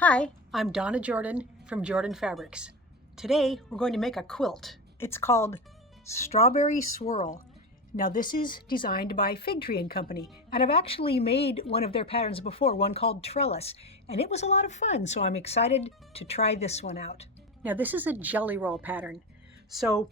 Hi, I'm Donna Jordan from Jordan Fabrics. Today we're going to make a quilt. It's called Strawberry Swirl. Now this is designed by Fig Tree & Company, and I've actually made one of their patterns before, one called Trellis, and it was a lot of fun, so I'm excited to try this one out. Now this is a jelly roll pattern. So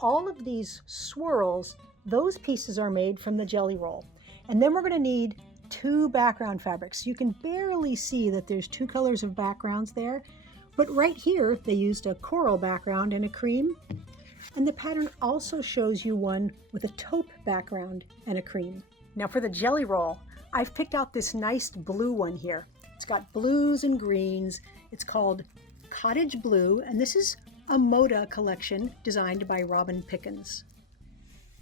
all of these swirls, those pieces are made from the jelly roll. And then we're going to need two background fabrics. You can barely see that there's two colors of backgrounds there, but right here they used a coral background and a cream. And the pattern also shows you one with a taupe background and a cream. Now for the jelly roll, I've picked out this nice blue one here. It's got blues and greens. It's called Cottage Blue, and this is a Moda collection designed by Robin Pickens.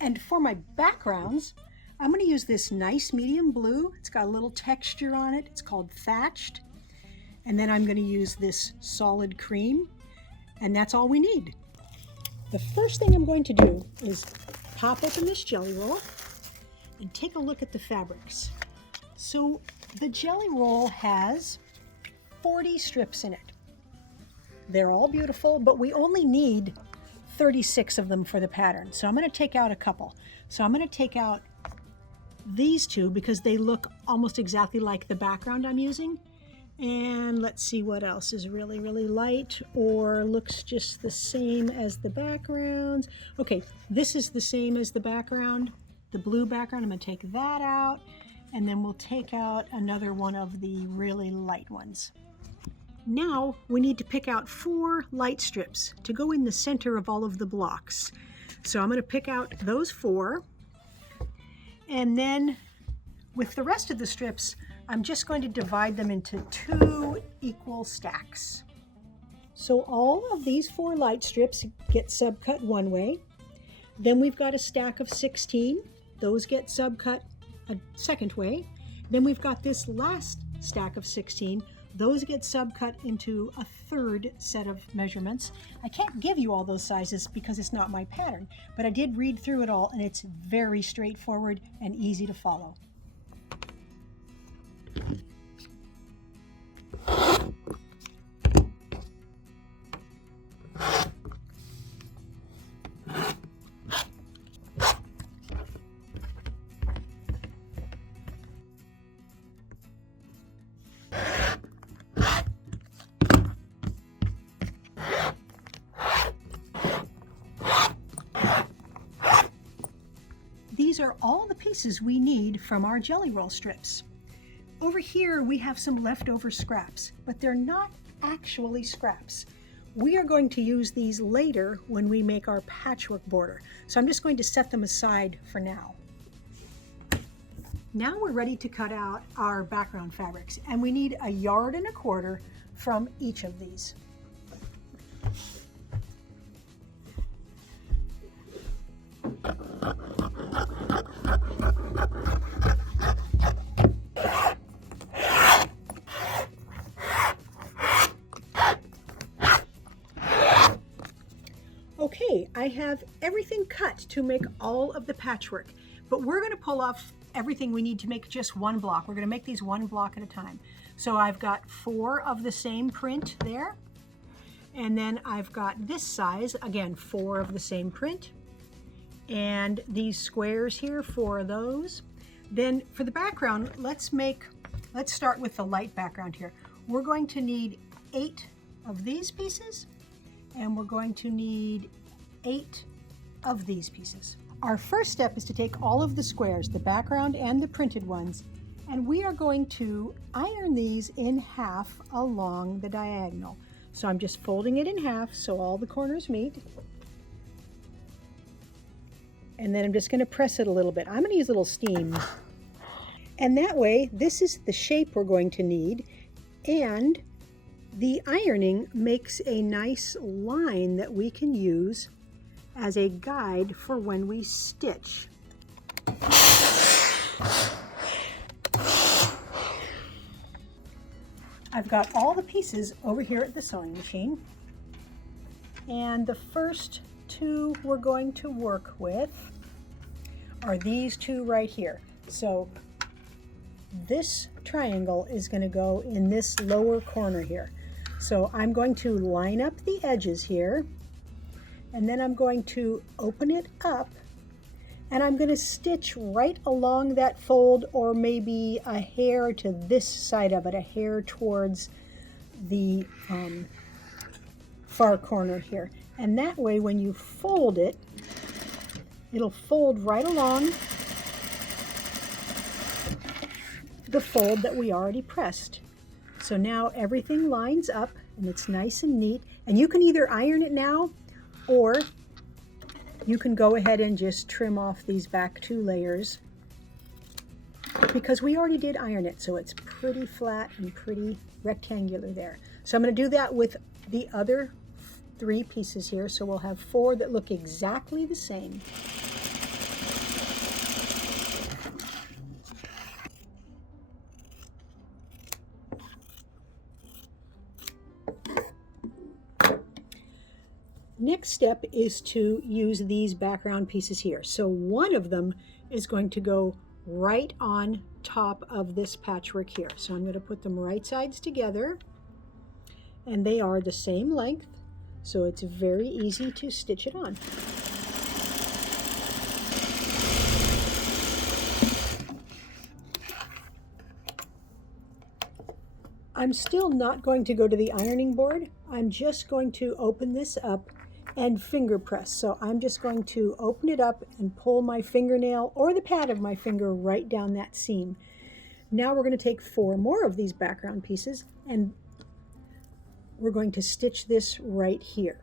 And for my backgrounds, I'm going to use this nice medium blue. It's got a little texture on it. It's called Thatched. And then I'm going to use this solid cream, and that's all we need. The first thing I'm going to do is pop open this jelly roll and take a look at the fabrics. So the jelly roll has 40 strips in it. They're all beautiful, but we only need 36 of them for the pattern. So I'm going to take out a couple. So I'm going to take out these two because they look almost exactly like the background I'm using. And let's see what else is really, really light or looks just the same as the backgrounds. Okay, this is the same as the background, the blue background. I'm going to take that out, and then we'll take out another one of the really light ones. Now we need to pick out 4 light strips to go in the center of all of the blocks. So I'm going to pick out those 4. And then with the rest of the strips, I'm just going to divide them into 2 equal stacks. So all of these 4 light strips get subcut one way. Then we've got a stack of 16. Those get subcut a second way. Then we've got this last stack of 16. Those get subcut into a third set of measurements. I can't give you all those sizes because it's not my pattern, but I did read through it all, and it's very straightforward and easy to follow. These are all the pieces we need from our jelly roll strips. Over here we have some leftover scraps, but they're not actually scraps. We are going to use these later when we make our patchwork border, so I'm just going to set them aside for now. Now we're ready to cut out our background fabrics, and we need 1.25 yards from each of these. Okay, I have everything cut to make all of the patchwork, but we're going to pull off everything we need to make just one block. We're going to make these one block at a time. So I've got 4 of the same print there, and then I've got this size, again, 4 of the same print, and these squares here, 4 of those. Then for the background, let's start with the light background here. We're going to need 8 of these pieces, and we're going to need 8 of these pieces. Our first step is to take all of the squares, the background and the printed ones, and we are going to iron these in half along the diagonal. So I'm just folding it in half so all the corners meet. And then I'm just going to press it a little bit. I'm going to use a little steam. And that way, this is the shape we're going to need, and the ironing makes a nice line that we can use as a guide for when we stitch. I've got all the pieces over here at the sewing machine, and the first 2 we're going to work with are these 2 right here. So this triangle is going to go in this lower corner here. So I'm going to line up the edges here, and then I'm going to open it up, and I'm going to stitch right along that fold, or maybe a hair to this side of it, a hair towards the far corner here. And that way when you fold it, it'll fold right along the fold that we already pressed. So now everything lines up and it's nice and neat. And you can either iron it now, or you can go ahead and just trim off these back 2 layers, because we already did iron it, so it's pretty flat and pretty rectangular there. So I'm going to do that with the other 3 pieces here, so we'll have 4 that look exactly the same. Next step is to use these background pieces here. So one of them is going to go right on top of this patchwork here. So I'm going to put them right sides together, and they are the same length, so it's very easy to stitch it on. I'm still not going to go to the ironing board. I'm just going to open this up and finger press. So I'm just going to open it up and pull my fingernail or the pad of my finger right down that seam. Now we're going to take 4 more of these background pieces, and we're going to stitch this right here.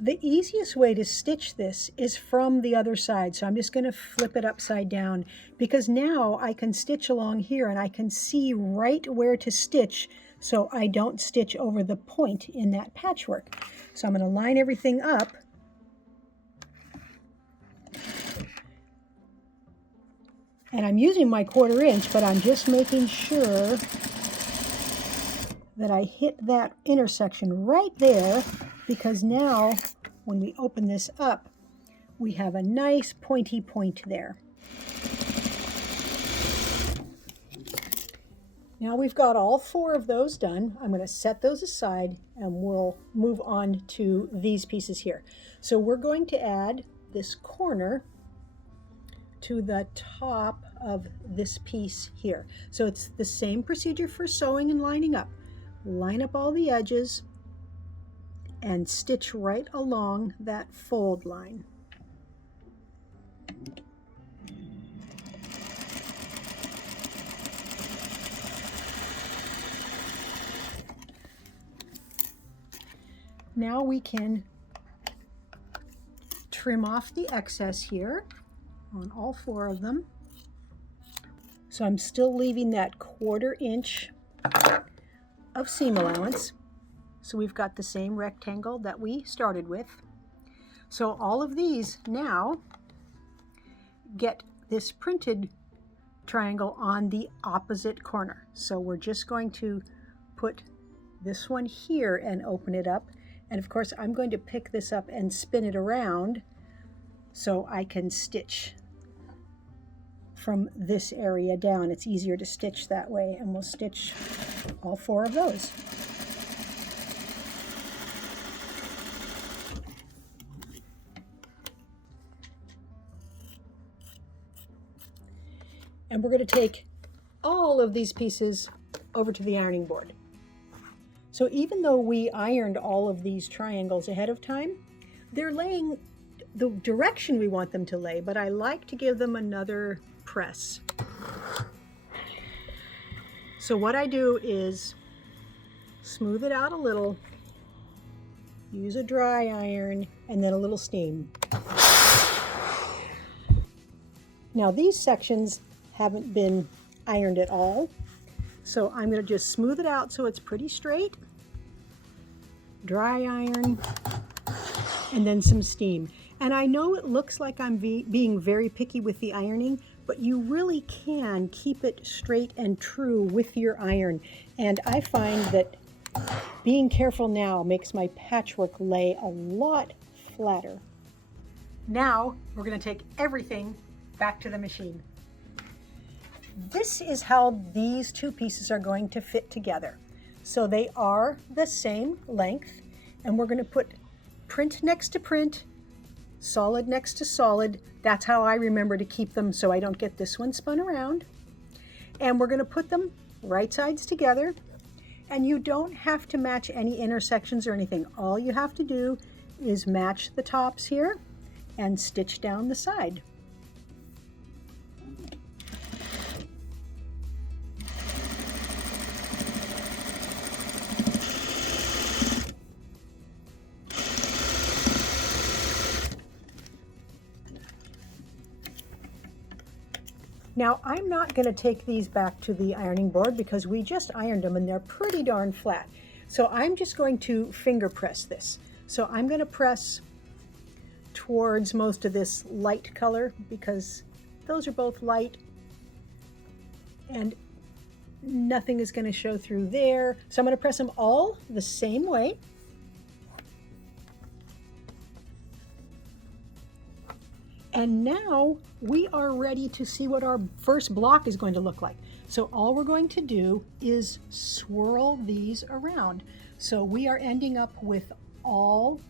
The easiest way to stitch this is from the other side. So I'm just going to flip it upside down, because now I can stitch along here and I can see right where to stitch, so I don't stitch over the point in that patchwork. So I'm going to line everything up. And I'm using my 1/4 inch, but I'm just making sure that I hit that intersection right there, because now when we open this up, we have a nice pointy point there. Now we've got all 4 of those done. I'm going to set those aside and we'll move on to these pieces here. So we're going to add this corner to the top of this piece here. So it's the same procedure for sewing and lining up. Line up all the edges and stitch right along that fold line. Now we can trim off the excess here on all 4 of them. So I'm still leaving that 1/4 inch of seam allowance. So we've got the same rectangle that we started with. So all of these now get this printed triangle on the opposite corner. So we're just going to put this one here and open it up. And of course, I'm going to pick this up and spin it around so I can stitch from this area down. It's easier to stitch that way, and we'll stitch all 4 of those. And we're going to take all of these pieces over to the ironing board. So even though we ironed all of these triangles ahead of time, they're laying the direction we want them to lay, but I like to give them another press. So what I do is smooth it out a little, use a dry iron, and then a little steam. Now these sections haven't been ironed at all, so I'm going to just smooth it out so it's pretty straight, dry iron, and then some steam. And I know it looks like I'm being very picky with the ironing, but you really can keep it straight and true with your iron. And I find that being careful now makes my patchwork lay a lot flatter. Now we're going to take everything back to the machine. This is how these two pieces are going to fit together. So they are the same length, and we're going to put print next to print, solid next to solid. That's how I remember to keep them so I don't get this one spun around. And we're going to put them right sides together, and you don't have to match any intersections or anything. All you have to do is match the tops here and stitch down the side. Now, I'm not going to take these back to the ironing board because we just ironed them and they're pretty darn flat. So I'm just going to finger press this. So I'm going to press towards most of this light color because those are both light and nothing is going to show through there. So I'm going to press them all the same way. And now we are ready to see what our first block is going to look like. So all we're going to do is swirl these around. So we are ending up with all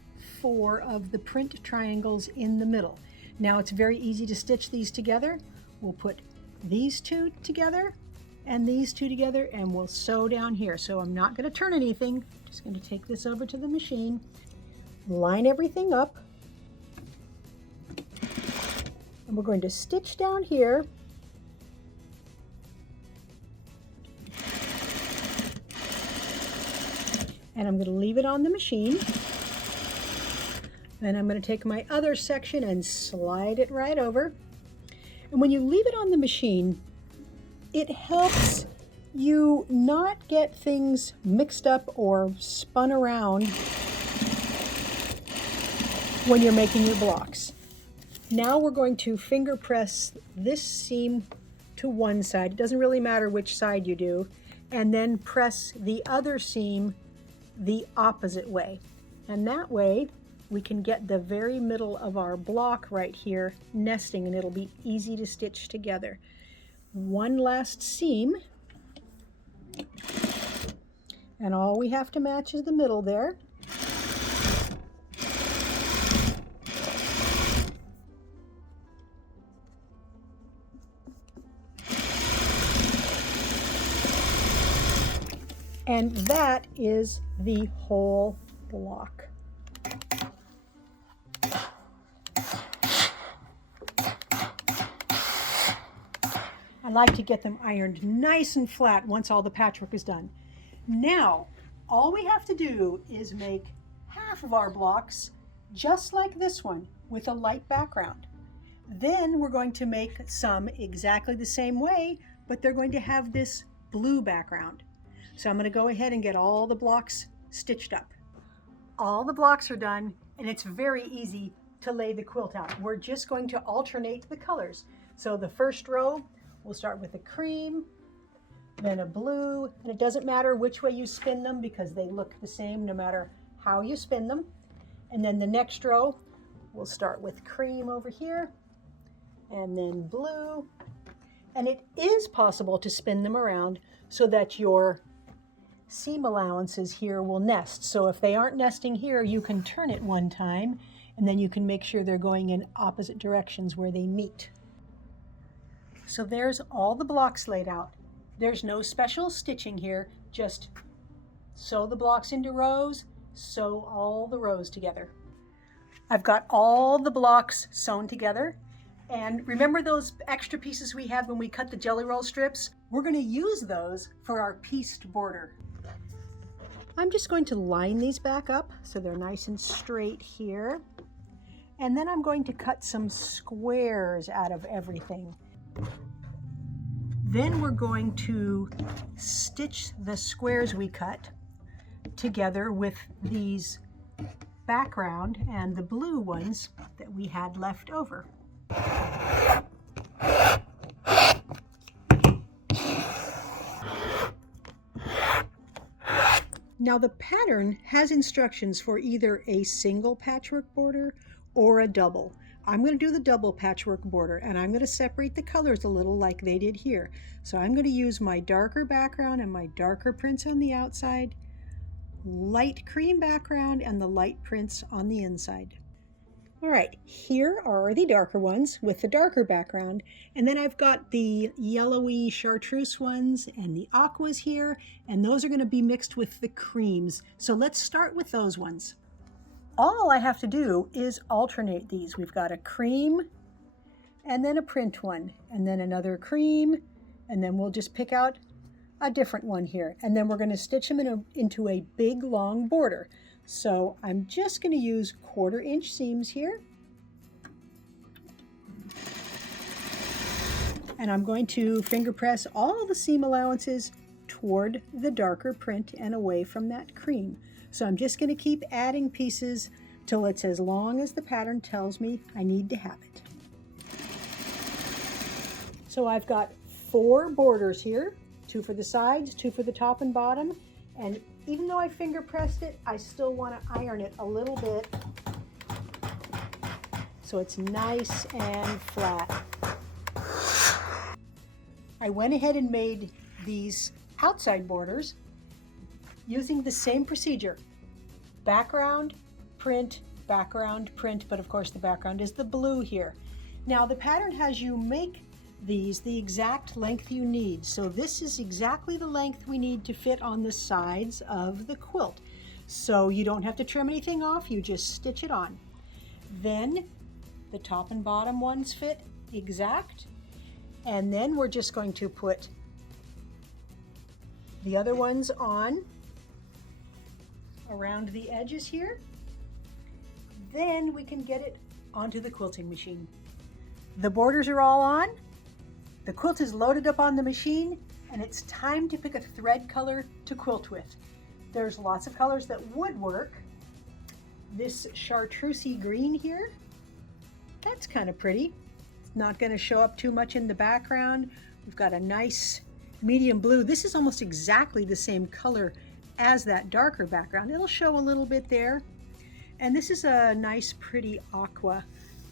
4 of the print triangles in the middle. Now it's very easy to stitch these together. We'll put these 2 together and these 2 together, and we'll sew down here. So I'm not going to turn anything. Just going to take this over to the machine, line everything up. And we're going to stitch down here. And I'm going to leave it on the machine. Then I'm going to take my other section and slide it right over. And when you leave it on the machine, it helps you not get things mixed up or spun around when you're making your blocks. Now we're going to finger press this seam to one side. It doesn't really matter which side you do. And then press the other seam the opposite way. And that way we can get the very middle of our block right here nesting, and it'll be easy to stitch together. One last seam. And all we have to match is the middle there. And that is the whole block. I like to get them ironed nice and flat once all the patchwork is done. Now, all we have to do is make half of our blocks just like this one with a light background. Then we're going to make some exactly the same way, but they're going to have this blue background. So I'm going to go ahead and get all the blocks stitched up. All the blocks are done, and it's very easy to lay the quilt out. We're just going to alternate the colors. So the first row, we'll start with a cream, then a blue, and it doesn't matter which way you spin them because they look the same no matter how you spin them. And then the next row, we'll start with cream over here, and then blue. And it is possible to spin them around so that your seam allowances here will nest. So if they aren't nesting here, you can turn it one time, and then you can make sure they're going in opposite directions where they meet. So there's all the blocks laid out. There's no special stitching here, just sew the blocks into rows, sew all the rows together. I've got all the blocks sewn together. And remember those extra pieces we had when we cut the jelly roll strips? We're going to use those for our pieced border. I'm just going to line these back up so they're nice and straight here. And then I'm going to cut some squares out of everything. Then we're going to stitch the squares we cut together with these background and the blue ones that we had left over. Now the pattern has instructions for either a single patchwork border or a double. I'm going to do the double patchwork border, and I'm going to separate the colors a little like they did here. So I'm going to use my darker background and my darker prints on the outside, light cream background and the light prints on the inside. All right, here are the darker ones with the darker background, and then I've got the yellowy chartreuse ones and the aquas here, and those are going to be mixed with the creams. So let's start with those ones. All I have to do is alternate these. We've got a cream and then a print one, and then another cream, and then we'll just pick out a different one here, and then we're going to stitch them into a big long border. So I'm just going to use 1/4 inch seams here, and I'm going to finger press all the seam allowances toward the darker print and away from that cream. So I'm just going to keep adding pieces till it's as long as the pattern tells me I need to have it. So I've got 4 borders here, 2 for the sides, 2 for the top and bottom, and even though I finger pressed it, I still want to iron it a little bit so it's nice and flat. I went ahead and made these outside borders using the same procedure. Background, print, but of course the background is the blue here. Now the pattern has you make these the exact length you need. So this is exactly the length we need to fit on the sides of the quilt. So you don't have to trim anything off, you just stitch it on. Then the top and bottom ones fit exact. And then we're just going to put the other ones on around the edges here. Then we can get it onto the quilting machine. The borders are all on. The quilt is loaded up on the machine, and it's time to pick a thread color to quilt with. There's lots of colors that would work. This chartreusey green here, that's kind of pretty. It's not going to show up too much in the background. We've got a nice medium blue. This is almost exactly the same color as that darker background. It'll show a little bit there. And this is a nice pretty aqua,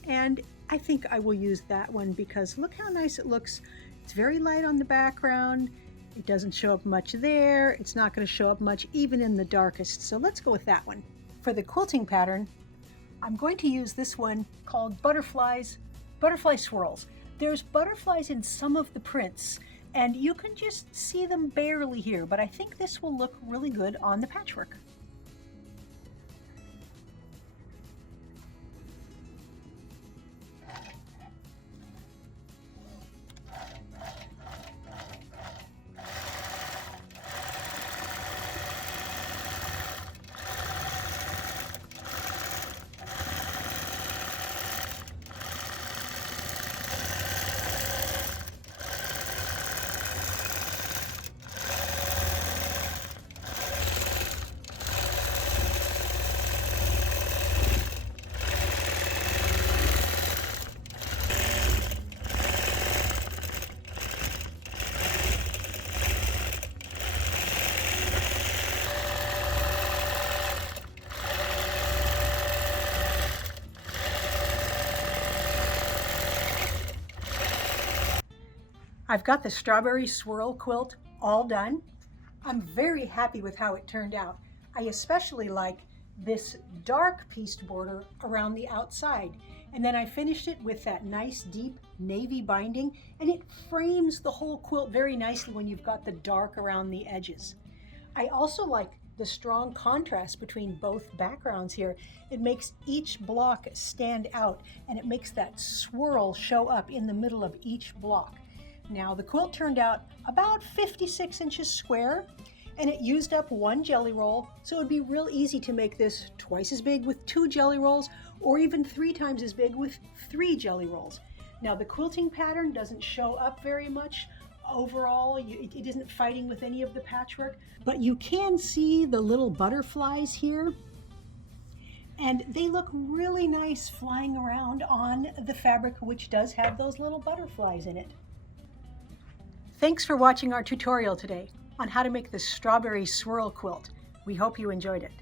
and I think I will use that one because look how nice it looks. It's very light on the background. It doesn't show up much there. It's not going to show up much even in the darkest. So let's go with that one. For the quilting pattern, I'm going to use this one called butterfly swirls. There's butterflies in some of the prints, and you can just see them barely here, but I think this will look really good on the patchwork. I've got the strawberry swirl quilt all done. I'm very happy with how it turned out. I especially like this dark pieced border around the outside. And then I finished it with that nice deep navy binding, and it frames the whole quilt very nicely when you've got the dark around the edges. I also like the strong contrast between both backgrounds here. It makes each block stand out, and it makes that swirl show up in the middle of each block. Now the quilt turned out about 56 inches square, and it used up 1 jelly roll, so it would be real easy to make this twice as big with 2 jelly rolls, or even 3 times as big with 3 jelly rolls. Now the quilting pattern doesn't show up very much overall. It isn't fighting with any of the patchwork, but you can see the little butterflies here, and they look really nice flying around on the fabric, which does have those little butterflies in it. Thanks for watching our tutorial today on how to make the strawberry swirl quilt. We hope you enjoyed it.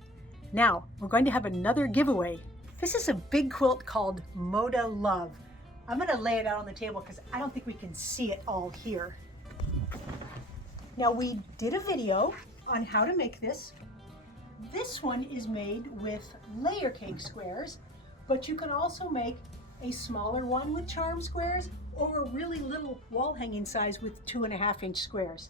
Now, we're going to have another giveaway This is a big quilt called Moda Love. I'm gonna lay it out on the table because I don't think we can see it all here. Now we did a video on how to make this. This one is made with layer cake squares, but you can also make a smaller one with charm squares or a really little wall hanging size with 2.5-inch squares.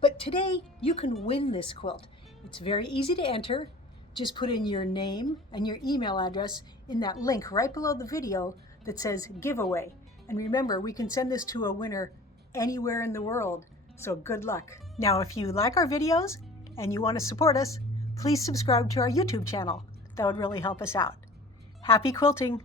But today you can win this quilt. It's very easy to enter. Just put in your name and your email address in that link right below the video that says giveaway. And remember, we can send this to a winner anywhere in the world. So good luck. Now, if you like our videos and you want to support us, please subscribe to our YouTube channel. That would really help us out. Happy quilting!